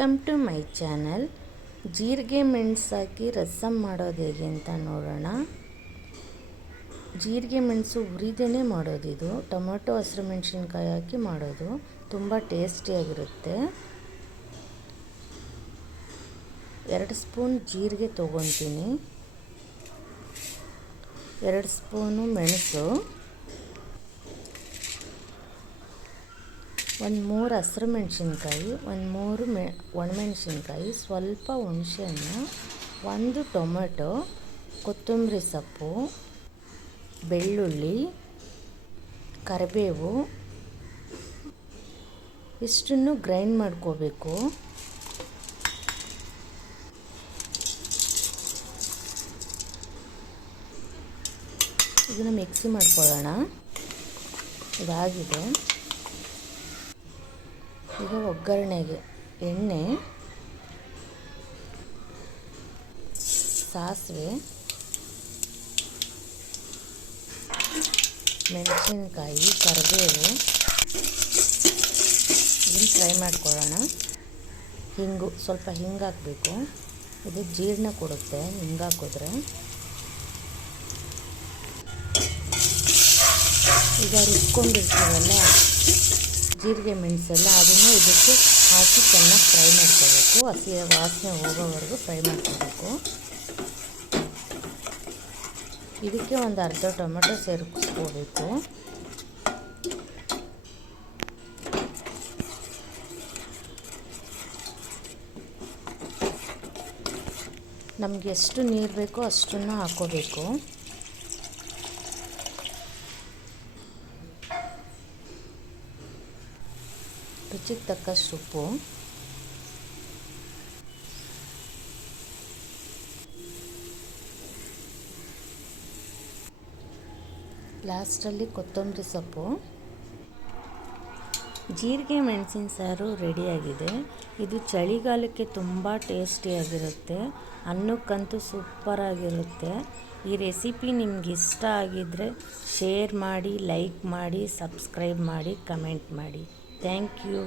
Welcome to my channel ಜೀರಿಗೆ ಮೆಣಸು ಹಾಕಿ ರಸಮ್ ಮಾಡೋದು ಹೇಗೆ ಅಂತ ನೋಡೋಣ. ಜೀರಿಗೆ ಮೆಣಸು ಹುರಿದೇನೆ ಮಾಡೋದಿದು ಟೊಮೊಟೊ, ಹಸಿರು ಮೆಣಸಿನ್ಕಾಯಿ ಹಾಕಿ ಮಾಡೋದು. ತುಂಬ ಟೇಸ್ಟಿಯಾಗಿರುತ್ತೆ ಎರಡು ಸ್ಪೂನ್ ಜೀರಿಗೆ ತೊಗೊತೀನಿ. ಎರಡು ಸ್ಪೂನು ಮೆಣಸು. ಒಂದು ಮೂರು ಹಸಿರು ಮೆಣಸಿನ್ಕಾಯಿ ಒಂದು ಮೂರು ಮೆ, ಒಣಮೆಣಸಿನ್ಕಾಯಿ, ಸ್ವಲ್ಪ ಹುಣಸೆಹಣ್ಣು, ಒಂದು ಟೊಮೆಟೊ, ಕೊತ್ತಂಬರಿ ಸೊಪ್ಪು, ಬೆಳ್ಳುಳ್ಳಿ, ಕರಿಬೇವು, ಇಷ್ಟನ್ನು ಗ್ರೈಂಡ್ ಮಾಡ್ಕೋಬೇಕು. ಇದನ್ನು ಮಿಕ್ಸಿ ಮಾಡ್ಕೊಳ್ಳೋಣ. ಇದಾಗಿದೆ. ಈಗ ಒಗ್ಗರಣೆಗೆ ಎಣ್ಣೆ, ಸಾಸಿವೆ, ಮೆಣಸಿನಕಾಯಿ, ಕರಿಬೇವು. ಇದನ್ನು ಫ್ರೈ ಮಾಡ್ಕೊಳ್ಳೋಣ. ಹಿಂಗು, ಸ್ವಲ್ಪ ಹಿಂಗೆ ಹಾಕಬೇಕು. ಇದು ಜೀರ್ಣ ಕೊಡುತ್ತೆ, ಹಿಂಗೆ ಹಾಕಿದ್ರೆ. ಈಗ ರುಬ್ಕೊಂಡಿರ್ತೀವಲ್ಲ? ಜೀರಿಗೆ ಮೆಣಸೆಲ್ಲ ಅದನ್ನು ಇದಕ್ಕೆ ಹಾಕಿ ಚೆನ್ನಾಗಿ ಫ್ರೈ ಮಾಡ್ಕೋಬೇಕು. ಹಸಿ ವಾಸನೆ ಹೋಗೋವರೆಗೂ ಫ್ರೈ ಮಾಡ್ಕೋಬೇಕು. ಇದಕ್ಕೆ ಒಂದು ಅರ್ಧ ಟೊಮೆಟೊ ಸೇರಿಸ್ಕೋಬೇಕು ನಮಗೆ ಎಷ್ಟು ನೀರು ಬೇಕೋ ಅಷ್ಟನ್ನು ಹಾಕೋಬೇಕು. ರುಚಿಗೆ ತಕ್ಕ ಸೊಪ್ಪು ಲಾಸ್ಟಲ್ಲಿ ಕೊತ್ತಂಬರಿ ಸೊಪ್ಪು. ಜೀರಿಗೆ ಮೆಣಸಿನ ಸಾರು ರೆಡಿಯಾಗಿದೆ. ಇದು ಚಳಿಗಾಲಕ್ಕೆ ತುಂಬ ಟೇಸ್ಟಿಯಾಗಿರುತ್ತೆ. ಅನ್ನಕ್ಕಂತೂ ಸೂಪರಾಗಿರುತ್ತೆ. ಈ ರೆಸಿಪಿ ನಿಮ್ಗೆ ಇಷ್ಟ ಆಗಿದ್ದರೆ ಶೇರ್ ಮಾಡಿ, ಲೈಕ್ ಮಾಡಿ, ಸಬ್ಸ್ಕ್ರೈಬ್ ಮಾಡಿ, ಕಮೆಂಟ್ ಮಾಡಿ. Thank you